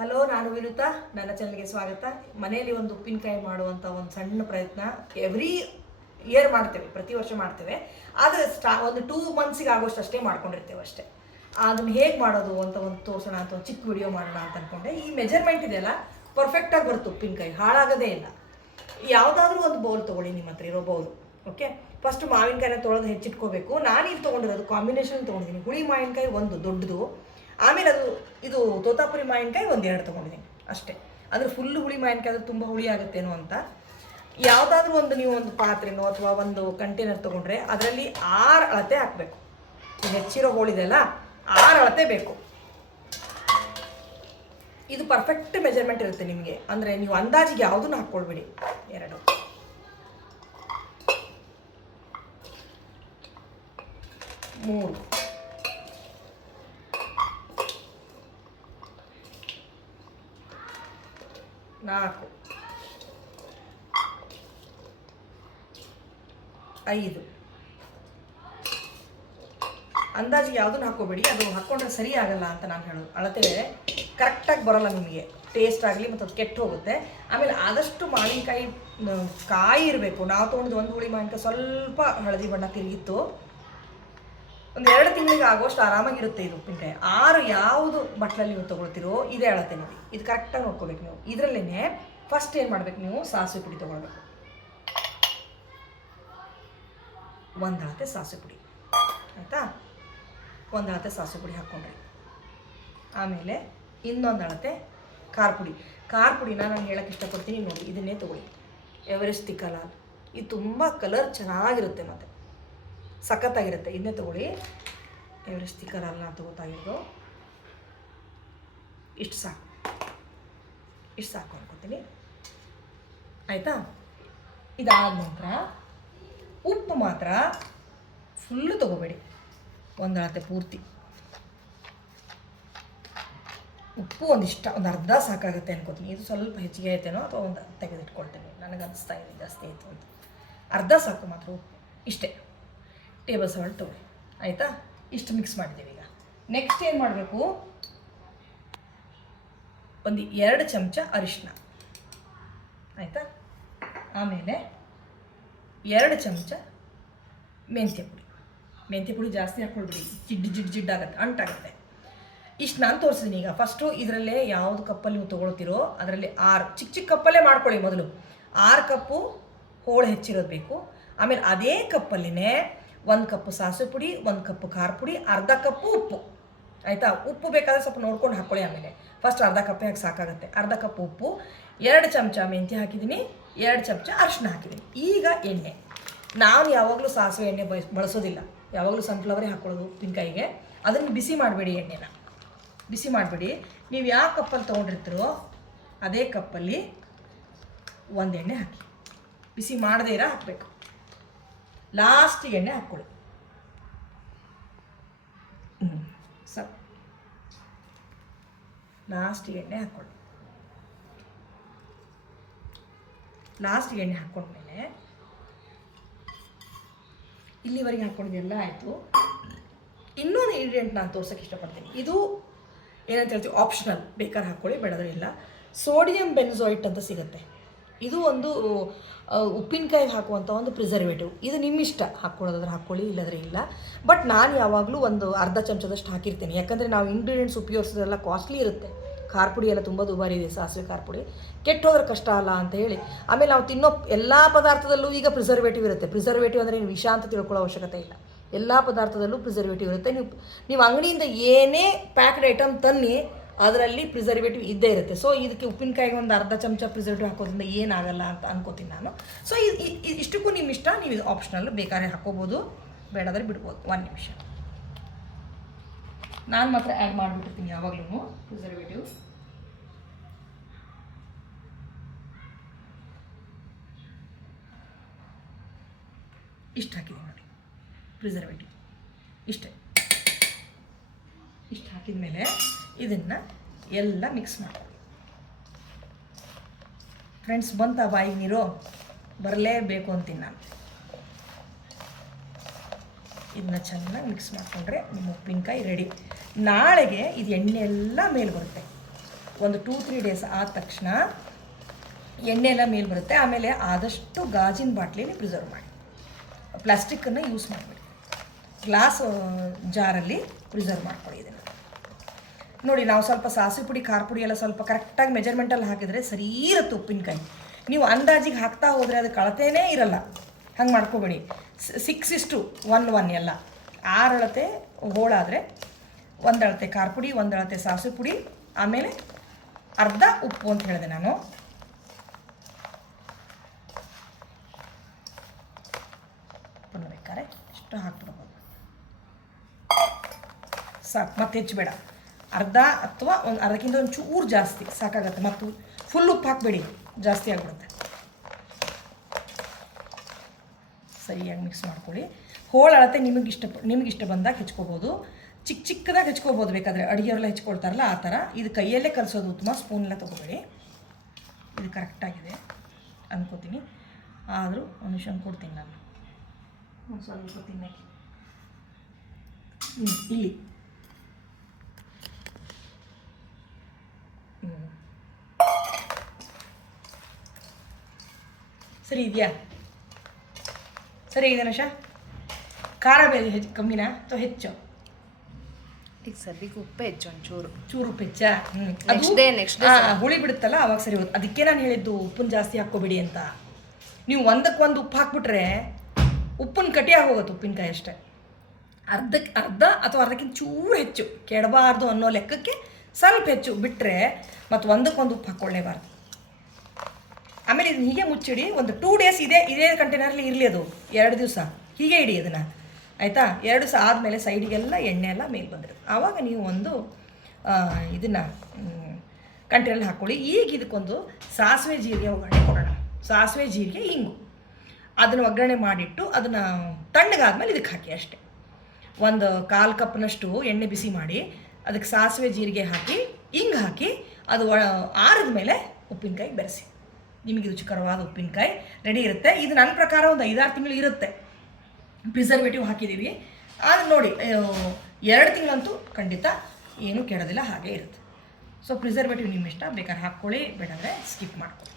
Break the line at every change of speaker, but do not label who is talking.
Hello, ನಾನು ವಿನುತಾ. ನನ್ನ ಚಾನಲ್ಗೆ ಸ್ವಾಗತ. ಮನೆಯಲ್ಲಿ ಒಂದು ಉಪ್ಪಿನಕಾಯಿ ಮಾಡುವಂಥ ಒಂದು ಸಣ್ಣ ಪ್ರಯತ್ನ ಎವ್ರಿ ಇಯರ್ ಮಾಡ್ತೇವೆ, ಪ್ರತಿ ವರ್ಷ ಮಾಡ್ತೇವೆ. ಆದರೆ ಸ್ಟಾ ಒಂದು ಟೂ ಮಂತ್ಸಿಗೆ ಆಗೋಷ್ಟು ಅಷ್ಟೇ ಮಾಡ್ಕೊಂಡಿರ್ತೇವೆ ಅಷ್ಟೇ. ಅದನ್ನು ಹೇಗೆ ಮಾಡೋದು ಅಂತ ಒಂದು ತೋರಿಸೋಣ ಅಂತ, ಒಂದು ಚಿಕ್ಕ ವಿಡಿಯೋ ಮಾಡೋಣ ಅಂತ ಅಂದ್ಕೊಂಡೆ ಈ ಮೆಜರ್ಮೆಂಟ್ ಇದೆಯಲ್ಲ ಪರ್ಫೆಕ್ಟಾಗಿ ಬರುತ್ತೆ ಉಪ್ಪಿನಕಾಯಿ, ಹಾಳಾಗೋದೇ ಇಲ್ಲ. ಯಾವುದಾದ್ರೂ ಒಂದು ಬೌಲ್ ತೊಗೊಳ್ಳಿ ನಿಮ್ಮ ಹತ್ರ ಇರೋ ಬೌಲ್ ಓಕೆ ಫಸ್ಟ್ ಮಾವಿನಕಾಯಿನ ತೊಳೆದು ಹೆಚ್ಚಿಟ್ಕೋಬೇಕು. ನಾನು ಇಲ್ಲಿ ತೊಗೊಂಡಿರೋದು ಕಾಂಬಿನೇಷನ್ ತೊಗೊಂಡಿದ್ದೀನಿ. ಹುಳಿ ಮಾವಿನಕಾಯಿ ಒಂದು, ದೊಡ್ಡದು. ಆಮೇಲೆ ಅದು ಇದು ತೋತಾಪುರಿ ಮಾವಿನಕಾಯಿ ಒಂದು ಎರಡು ತೊಗೊಂಡಿದ್ದೀನಿ ಅಷ್ಟೇ. ಅಂದರೆ ಫುಲ್ ಹುಳಿ ಮಾವಿನಕಾಯಿ ಅದು ತುಂಬ ಹುಳಿ ಆಗುತ್ತೇನೋ ಅಂತ. ಯಾವುದಾದ್ರೂ ಒಂದು ನೀವು ಒಂದು ಪಾತ್ರೆನೋ ಅಥವಾ ಒಂದು ಕಂಟೈನರ್ ತೊಗೊಂಡ್ರೆ ಅದರಲ್ಲಿ ಆರು ಅಳತೆ ಹಾಕಬೇಕು. ಹೆಚ್ಚಿರೋ ಹೋಳಿದೆಲ್ಲ ಆರು ಅಳತೆ ಬೇಕು. ಇದು ಪರ್ಫೆಕ್ಟ್ ಮೆಜರ್ಮೆಂಟ್ ಇರುತ್ತೆ ನಿಮಗೆ. ಅಂದರೆ ನೀವು ಅಂದಾಜಿಗೆ ಯಾವುದನ್ನು ಹಾಕ್ಕೊಳ್ಬೇಡಿ. ಎರಡು. ಮೂರು. ನಾಲ್ಕು ಐದು. ಅಂದಾಜಿಗೆ ಯಾವುದನ್ನು ಹಾಕೋಬೇಡಿ ಅದು ಹಾಕ್ಕೊಂಡ್ರೆ ಸರಿ ಆಗಲ್ಲ ಅಂತ ನಾನು ಹೇಳೋದು. ಅಳತೆ ಕರೆಕ್ಟಾಗಿ ಬರೋಲ್ಲ ನಿಮಗೆ. ಟೇಸ್ಟ್ ಆಗಲಿ ಮತ್ತು ಅದು ಕೆಟ್ಟು ಹೋಗುತ್ತೆ. ಆಮೇಲೆ ಆದಷ್ಟು ಮಾವಿನಕಾಯಿ ಕಾಯಿ ಇರಬೇಕು. ನಾವು ತೊಗೊಂಡು ಒಂದು ಹುಳಿ ಮಾವಿನಕಾಯಿ ಸ್ವಲ್ಪ ಹಳದಿ ಬಣ್ಣ ತಿರುಗಿತ್ತು. ಒಂದು ಎರಡು ತಿಂಗಳಿಗೆ ಆಗುವಷ್ಟು ಆರಾಮಾಗಿರುತ್ತೆ ಇದು ಉಪ್ಪಿನಕಾಯಿ. ಆರು ಯಾವುದು ಬಟ್ಲಲ್ಲಿ ನೀವು ತೊಗೊಳ್ತೀರೋ ಇದೇ ಅಳತೆ ನೋಡಿ. ಇದು ಕರೆಕ್ಟಾಗಿ ನೋಡ್ಕೋಬೇಕು ನೀವು. ಇದರಲ್ಲೇ ಫಸ್ಟ್ ಏನು ಮಾಡ್ಬೇಕು ನೀವು? ಸಾಸಿವೆ ಪುಡಿ ತೊಗೊಳ್ಬೇಕು. ಒಂದು ಅಳತೆ ಸಾಸಿವೆ ಪುಡಿ. ಆಯಿತಾ? ಒಂದು ಅಳತೆ ಸಾಸಿವೆ ಪುಡಿ ಹಾಕ್ಕೊಂಡ್ರಿ. ಆಮೇಲೆ ಇನ್ನೊಂದು ಅಳತೆ ಖಾರ ಪುಡಿ. ಖಾರ ಪುಡಿನ ನಾನು ಹೇಳಕ್ಕೆ ಇಷ್ಟಪಡ್ತೀನಿ ನೋಡಿ. ಇದನ್ನೇ ತೊಗೊಳ್ಳಿ. ಎವರೆಸ್ಟ್ ತಿಕ್ಕಲಾಲ್ ಇದು ತುಂಬ ಕಲರ್ ಚೆನ್ನಾಗಿರುತ್ತೆ ಮತ್ತು. ಸಖತ್ತಾಗಿರುತ್ತೆ. ಇದನ್ನೇ ತೊಗೊಳ್ಳಿ. ಎವರೆಸ್ಟ್ ಸ್ಟಿಕ್ಕರ್ ನಾನು ತೊಗೋತಾಗಿರೋದು ಇಷ್ಟು ಸಾಕು. ಇಷ್ಟು ಸಾಕು ಅನ್ಕೋತೀನಿ. ಆಯಿತಾ? ಇದಾದ ನಂತರ ಉಪ್ಪು ಮಾತ್ರ ಫುಲ್ಲು ತೊಗೋಬೇಡಿ. ಒಂದು ಪೂರ್ತಿ. ಉಪ್ಪು ಒಂದಿಷ್ಟ, ಒಂದು ಅರ್ಧ ಸಾಕಾಗುತ್ತೆ ಅನ್ಕೋತೀನಿ. ಇದು ಸ್ವಲ್ಪ ಹೆಚ್ಚಿಗೆ ಆಯ್ತೇನೋ ಅಥವಾ ಒಂದು ತೆಗೆದಿಟ್ಕೊಳ್ತೇನೆ. ನನಗೆ ಅನಿಸ್ತಾ ಇದೆ ಜಾಸ್ತಿ ಆಯಿತು ಅಂತ. ಅರ್ಧ ಸಾಕು ಮಾತ್ರ ಉಪ್ಪು. ಇಷ್ಟೇ. ಟೇಬಲ್ ಸಾಲ್ಟ್ ತೊಗೊಳ್ಳಿ. ಆಯಿತಾ? ಇಷ್ಟು ಮಿಕ್ಸ್ ಮಾಡಿದ್ದೀವಿ ಈಗ. ನೆಕ್ಸ್ಟ್ ಏನು ಮಾಡಬೇಕು? ಒಂದು ಎರಡು ಚಮಚ ಅರಿಶಿನ ಆಯಿತಾ? ಆಮೇಲೆ ಎರಡು ಚಮಚ ಮೆಂತ್ಯ ಪುಡಿ. ಮೆಂತ್ಯ ಪುಡಿ ಜಾಸ್ತಿ ಹಾಕ್ಕೊಳ್ಬಿಡಿ. ಜಿಡ್ಡು ಜಿಡ್ಡು ಜಿಡ್ಡಾಗತ್ತೆ ಅಂಟಾಗುತ್ತೆ. ಇಷ್ಟು ನಾನು ತೋರಿಸಿದ್ದೀನಿ ಈಗ. ಫಸ್ಟು ಇದರಲ್ಲೇ ಯಾವುದು ಕಪ್ಪಲ್ಲಿ ನೀವು ತೊಗೊಳ್ತೀರೋ ಅದರಲ್ಲಿ ಆರು ಚಿಕ್ಕ ಚಿಕ್ಕ ಕಪ್ಪಲ್ಲೇ ಮಾಡ್ಕೊಳ್ಳಿ ಮೊದಲು. ಆರು ಕಪ್ಪು ಹೋಳು ಹೆಚ್ಚಿರೋದು ಬೇಕು. ಆಮೇಲೆ ಅದೇ ಕಪ್ಪಲ್ಲಿನೇ ಒಂದು ಕಪ್ ಸಾಸಿವೆ ಪುಡಿ, ಒಂದು ಕಪ್ ಖಾರ ಪುಡಿ, ಅರ್ಧ ಕಪ್ಪು ಉಪ್ಪು. ಆಯಿತಾ? ಉಪ್ಪು ಬೇಕಾದ್ರೆ ಸ್ವಲ್ಪ ನೋಡ್ಕೊಂಡು ಹಾಕ್ಕೊಳ್ಳಿ ಆಮೇಲೆ. ಫಸ್ಟ್ ಅರ್ಧ ಕಪ್ಪೇ ಹಾಕಿ ಸಾಕಾಗುತ್ತೆ. ಅರ್ಧ ಕಪ್ ಉಪ್ಪು, ಎರಡು ಚಮಚ ಮೆಂತ್ಯ ಹಾಕಿದ್ದೀನಿ, ಎರಡು ಚಮಚ ಅರಿಶಿನ ಹಾಕಿದ್ದೀನಿ. ಈಗ ಎಣ್ಣೆ. ನಾನು ಯಾವಾಗಲೂ ಸಾಸಿವೆ ಎಣ್ಣೆ ಬಳಸೋದಿಲ್ಲ. ಯಾವಾಗಲೂ ಸನ್ಫ್ಲವರೇ ಹಾಕ್ಕೊಳ್ಳೋದು ಉಪ್ಪಿನಕಾಯಿಗೆ. ಅದನ್ನು ಬಿಸಿ ಮಾಡಬೇಡಿ ಎಣ್ಣೆನ. ಬಿಸಿ ಮಾಡಬೇಡಿ. ನೀವು ಯಾವ ಕಪ್ಪಲ್ಲಿ ತೊಗೊಂಡಿರ್ತೀರೋ ಅದೇ ಕಪ್ಪಲ್ಲಿ ಒಂದು ಎಣ್ಣೆ ಹಾಕಿ. ಬಿಸಿ ಮಾಡದೇ ಇರೋ ಹಾಕಬೇಕು. ಲಾಸ್ಟಿಗೆ ಎಣ್ಣೆ ಹಾಕ್ಕೊಳ್ಳಿ. ಹ್ಞೂ ಲಾಸ್ಟ್ ಎಣ್ಣೆ ಹಾಕ್ಕೊಳ್ಳಿ. ಲಾಸ್ಟ್ ಎಣ್ಣೆ ಹಾಕ್ಕೊಂಡ್ಮೇಲೆ ಇಲ್ಲಿವರೆಗೆ ಹಾಕ್ಕೊಂಡಿದ್ದೆಲ್ಲ ಆಯಿತು. ಇನ್ನೊಂದು ಇಂಗ್ರೀಡಿಯೆಂಟ್ ನಾನು ತೋರ್ಸೋಕ್ಕೆ ಇಷ್ಟಪಡ್ತೀನಿ. ಇದು ಏನಂತ ಹೇಳ್ತೀವಿ ಆಪ್ಷನಲ್ ಬೇಕಾದ್ರೆ ಹಾಕ್ಕೊಳ್ಳಿ, ಬೇಡದ್ರೆ ಇಲ್ಲ. ಸೋಡಿಯಂ ಬೆನ್ಝೋಯಿಟ್ ಅಂತ ಸಿಗುತ್ತೆ. ಇದು ಒಂದು ಉಪ್ಪಿನಕಾಯಿ ಹಾಕುವಂಥ ಒಂದು ಪ್ರಿಸರ್ವೇಟಿವ್ ಇದು ನಿಮ್ಮ ಇಷ್ಟ ಹಾಕ್ಕೊಳ್ಳೋದಾದ್ರೆ ಹಾಕ್ಕೊಳ್ಳಿ, ಇಲ್ಲದ್ರೆ ಇಲ್ಲ. ಬಟ್ ನಾನು ಯಾವಾಗಲೂ ಒಂದು ಅರ್ಧ ಚಮಚದಷ್ಟು ಹಾಕಿರ್ತೀನಿ. ಯಾಕಂದರೆ ನಾವು ಇಂಗ್ರೀಡಿಯೆಂಟ್ಸ್ ಉಪಯೋಗಿಸೋದೆಲ್ಲ ಕಾಸ್ಟ್ಲಿ ಇರುತ್ತೆ. ಖಾರ ಪುಡಿ ಎಲ್ಲ ತುಂಬ ದುಬಾರಿ ಇದೆ, ಸಾಸಿವೆ ಖಾರ ಪುಡಿ ಕೆಟ್ಟೋದ್ರೆ ಕಷ್ಟ ಅಲ್ಲ ಅಂತ ಹೇಳಿ. ಆಮೇಲೆ ನಾವು ತಿನ್ನೋ ಎಲ್ಲ ಪದಾರ್ಥದಲ್ಲೂ ಈಗ ಪ್ರಿಸರ್ವೇಟಿವ್ ಇರುತ್ತೆ. ಪ್ರಿಸರ್ವೇಟಿವ್ ಅಂದರೆ ಏನು ವಿಷ ಅಂತ ತಿಳ್ಕೊಳ್ಳೋ ಅವಶ್ಯಕತೆ ಇಲ್ಲ. ಎಲ್ಲ ಪದಾರ್ಥದಲ್ಲೂ ಪ್ರಿಸರ್ವೇಟಿವ್ ಇರುತ್ತೆ. ನೀವು ನೀವು ಅಂಗಡಿಯಿಂದ ಏನೇ ಪ್ಯಾಕ್ಡ್ ಐಟಮ್ ತನ್ನಿ ಅದರಲ್ಲಿ ಪ್ರಿಸರ್ವೇಟಿವ್ ಇದ್ದೇ ಇರುತ್ತೆ. ಸೊ ಇದಕ್ಕೆ ಉಪ್ಪಿನಕಾಯಿಗೆ ಒಂದು ಅರ್ಧ ಚಮಚ ಪ್ರಿಸರ್ವೇಟಿವ್ ಹಾಕೋದ್ರಿಂದ ಏನಾಗಲ್ಲ ಅಂತ ಅನ್ಕೋತೀನಿ ನಾನು. ಸೊ ಇದು ಇಷ್ಟಕ್ಕೂ ನಿಮ್ಮ ಇಷ್ಟ, ನೀವು ಇದು ಆಪ್ಷನಲ್ ಬೇಕಾದ್ರೆ ಹಾಕೋಬೋದು, ಬೇಡಾದರೆ ಬಿಡ್ಬೋದು. ಒಂದು ನಿಮಿಷ. ನಾನು ಮಾತ್ರ ಆ್ಯಡ್ ಮಾಡಿಬಿಟ್ಟಿರ್ತೀನಿ ಯಾವಾಗಲೂ ಪ್ರಿಸರ್ವೇಟಿವ್ ಇಷ್ಟು ಹಾಕಿದ್ದೀನಿ ನೋಡಿ. ಪ್ರಿಸರ್ವೇಟಿವ್ ಇಷ್ಟೇ. ಇಷ್ಟು ಹಾಕಿದ ಮೇಲೆ ಇದನ್ನು ಎಲ್ಲ ಮಿಕ್ಸ್ ಮಾಡ್ಕೊಳ್ಳಿ. ಫ್ರೆಂಡ್ಸ್ ಬಂತ ಬಾಯಿ ನೀರು? ಬರಲೇಬೇಕು ಅಂತೀನಿ ನಾನು. ಇದನ್ನ ಚೆನ್ನಾಗಿ ಮಿಕ್ಸ್ ಮಾಡಿಕೊಂಡ್ರೆ ನಿಮ್ಮ ಉಪ್ಪಿನಕಾಯಿ ರೆಡಿ ನಾಳೆಗೆ ಇದು ಎಣ್ಣೆ ಎಲ್ಲ ಮೇಲೆ ಬರುತ್ತೆ. ಒಂದು ಟೂ ತ್ರೀ ಡೇಸ್ ಆದ ತಕ್ಷಣ ಎಣ್ಣೆ ಎಲ್ಲ ಮೇಲೆ ಬರುತ್ತೆ. ಆಮೇಲೆ ಆದಷ್ಟು ಗಾಜಿನ ಬಾಟ್ಲಿನ ಪ್ರಿಸರ್ವ್ ಮಾಡಿ. ಪ್ಲಾಸ್ಟಿಕ್ಕನ್ನು ಯೂಸ್ ಮಾಡಬೇಡಿ. ಗ್ಲಾಸ್ ಜಾರಲ್ಲಿ ಪ್ರಿಸರ್ವ್ ಮಾಡ್ಕೊಳ್ಳಿ ಇದನ್ನು. ನೋಡಿ, ನಾವು ಸ್ವಲ್ಪ ಸಾಸಿವೆ ಪುಡಿ, ಖಾರ ಪುಡಿ ಎಲ್ಲ ಸ್ವಲ್ಪ ಕರೆಕ್ಟಾಗಿ ಮೆಜರ್ಮೆಂಟಲ್ಲಿ ಹಾಕಿದರೆ ಸರಿ ಇರುತ್ತೆ ಉಪ್ಪಿನಕಾಯಿ. ನೀವು ಅಂದಾಜಿಗೆ ಹಾಕ್ತಾ ಹೋದರೆ ಅದು ಕಳತೆಯೇ ಇರಲ್ಲ. ಹಂಗೆ ಮಾಡ್ಕೋಬೇಡಿ. ಸಿಕ್ಸ್ ಇಷ್ಟು ಒನ್ ಒನ್ ಎಲ್ಲ. ಆರು ಅಳತೆ ಹೋಳಾದರೆ ಒಂದು ಅಳತೆ ಖಾರ ಪುಡಿ ಒಂದು ಅಳತೆ ಸಾಸಿವೆ ಪುಡಿ, ಆಮೇಲೆ ಅರ್ಧ ಉಪ್ಪು ಅಂತ ಹೇಳಿದೆ ನಾನು. ಬೇಕಾದ್ರೆ ಇಷ್ಟು ಹಾಕ್ಬಿಡ್ಬೋದು. ಸಾಕು, ಮತ್ತೆ ಹೆಚ್ಚಬೇಡ ಅರ್ಧ ಅಥವಾ ಒಂದು ಅರ್ಧಕ್ಕಿಂತ ಒಂದು ಚೂರು ಜಾಸ್ತಿ ಸಾಕಾಗತ್ತೆ. ಮತ್ತು ಫುಲ್ ಉಪ್ಪು ಹಾಕಬೇಡಿ, ಜಾಸ್ತಿ ಆಗಿಬಿಡುತ್ತೆ. ಸರಿಯಾಗಿ ಮಿಕ್ಸ್ ಮಾಡ್ಕೊಳ್ಳಿ. ಹೋಳು ಅಳತೆ ನಿಮಗೆ ಇಷ್ಟ ನಿಮ್ಗೆ ಇಷ್ಟ ಬಂದಾಗ ಹೆಚ್ಕೋಬೋದು. ಚಿಕ್ಕ ಚಿಕ್ಕದಾಗಿ ಹೆಚ್ಕೋಬೋದು ಬೇಕಾದರೆ. ಅಡುಗೆಯವರೆಲ್ಲ ಹೆಚ್ಕೊಳ್ತಾರಲ್ಲ ಆ ಥರ. ಇದು ಕೈಯಲ್ಲೇ ಕಲಿಸೋದು ಉತ್ತಮ ಸ್ಪೂನೆಲ್ಲ ತೊಗೊಬೇಡಿ. ಇದು ಕರೆಕ್ಟಾಗಿದೆ ಅಂದ್ಕೋತೀನಿ ಆದರೂ ಒಂದು ನಿಮಿಷ ಕೊಡ್ತೀನಿ ನಾನು. ಒಂದು ಸ್ವಲ್ಪ ತಿನ್ನಕ್ಕೆ. ಇಲ್ಲಿ. ಸರಿ ಇದೆಯಾ? ಸರಿ ಇದೆ ನಶ ಖಾರ ಬೇರೆ ಹೆಚ್ಚು ಕಮ್ಮಿನಾ? ಅಥವಾ ಹೆಚ್ಚು?
ಈಗ ಸದ್ಯಕ್ಕೆ ಉಪ್ಪು ಹೆಚ್ಚು ಒಂಚೂರು.
ಚೂರು ಉಪ್ಪು ಹೆಚ್ಚಾ?
ನೆಕ್ಸ್ಟ್ day
ಹುಳಿ ಬಿಡುತ್ತಲ್ಲ ಅವಾಗ ಸರಿ ಅದಕ್ಕೆ ನಾನು ಹೇಳಿದ್ದು ಉಪ್ಪನ್ನು ಜಾಸ್ತಿ ಹಾಕೋಬೇಡಿ ಅಂತ. ನೀವು ಒಂದಕ್ಕೆ ಒಂದು ಉಪ್ಪು ಹಾಕ್ಬಿಟ್ರೆ ಉಪ್ಪನ್ನು ಕಟಿಯಾಗಿ ಹೋಗುತ್ತೆ ಉಪ್ಪಿನಕಾಯಿ ಅಷ್ಟೇ. ಅರ್ಧಕ್ಕೆ ಅರ್ಧ ಅಥವಾ ಅರ್ಧಕ್ಕಿಂತ ಚೂರು ಹೆಚ್ಚು. ಕೆಡಬಾರ್ದು ಅನ್ನೋ ಲೆಕ್ಕಕ್ಕೆ ಸ್ವಲ್ಪ ಹೆಚ್ಚು ಬಿಟ್ಟರೆ ಮತ್ತು ಒಂದಕ್ಕೊಂದು ಉಪ್ಪು ಹಾಕ್ಕೊಳ್ಳೇಬಾರ್ದು. ಆಮೇಲೆ ಇದನ್ನ ಹೀಗೆ ಮುಚ್ಚಿಡಿ, ಒಂದು ಟೂ ಡೇಸ್ ಇದೇ ಇದೇ ಕಂಟೈನರ್ಲಿ ಇರಲಿ ಅದು, ಎರಡು ದಿವಸ. ಹೀಗೆ ಇಡಿ ಅದನ್ನು ಆಯಿತಾ? ಎರಡು ದಿವಸ ಆದಮೇಲೆ ಸೈಡಿಗೆಲ್ಲ ಎಣ್ಣೆ ಎಲ್ಲ ಮೇಲೆ ಬಂದಿರುತ್ತೆ. ಆವಾಗ ನೀವು ಒಂದು ಇದನ್ನು ಕಂಟೈನಲ್ಲಿ ಹಾಕ್ಕೊಳ್ಳಿ. ಈಗ ಇದಕ್ಕೊಂದು ಸಾಸಿವೆ ಜೀರಿಗೆ ಒಗ್ಗರಣೆ ಕೊಡೋಣ. ಸಾಸಿವೆ ಜೀರಿಗೆ ಹಿಂಗು ಅದನ್ನು ಒಗ್ಗರಣೆ ಮಾಡಿಟ್ಟು ಅದನ್ನು ತಣ್ಣಗಾದ್ಮೇಲೆ ಇದಕ್ಕೆ ಹಾಕಿ ಅಷ್ಟೆ. ಒಂದು ಕಾಲು ಕಪ್ನಷ್ಟು ಎಣ್ಣೆ ಬಿಸಿ ಮಾಡಿ, ಅದಕ್ಕೆ ಸಾಸಿವೆ ಜೀರಿಗೆ ಹಾಕಿ ಹಿಂಗೆ ಹಾಕಿ, ಅದು ಆರಿದ ಮೇಲೆ ಉಪ್ಪಿನಕಾಯಿ ಬೆರೆಸಿ. ನಿಮಗೆ ರುಚಿಕರವಾದ ಉಪ್ಪಿನಕಾಯಿ ರೆಡಿ ಇರುತ್ತೆ. ಇದು ನನ್ನ ಪ್ರಕಾರ ಒಂದು ಐದಾರು ತಿಂಗಳು ಇರುತ್ತೆ. ಪ್ರಿಸರ್ವೇಟಿವ್ ಹಾಕಿದ್ದೀವಿ. ಆದರೆ ನೋಡಿ ಎರಡು ತಿಂಗಳಂತೂ ಖಂಡಿತ ಏನೂ ಕೆಡೋದಿಲ್ಲ ಹಾಗೇ ಇರುತ್ತೆ. ಸೊ ಪ್ರಿಸರ್ವೇಟಿವ್ ನಿಮ್ಮ ಇಷ್ಟ ಬೇಕಾದ್ರೆ ಹಾಕ್ಕೊಳ್ಳಿ, ಬೇಡಂದರೆ ಸ್ಕಿಪ್ ಮಾಡ್ಕೊಳ್ಳಿ.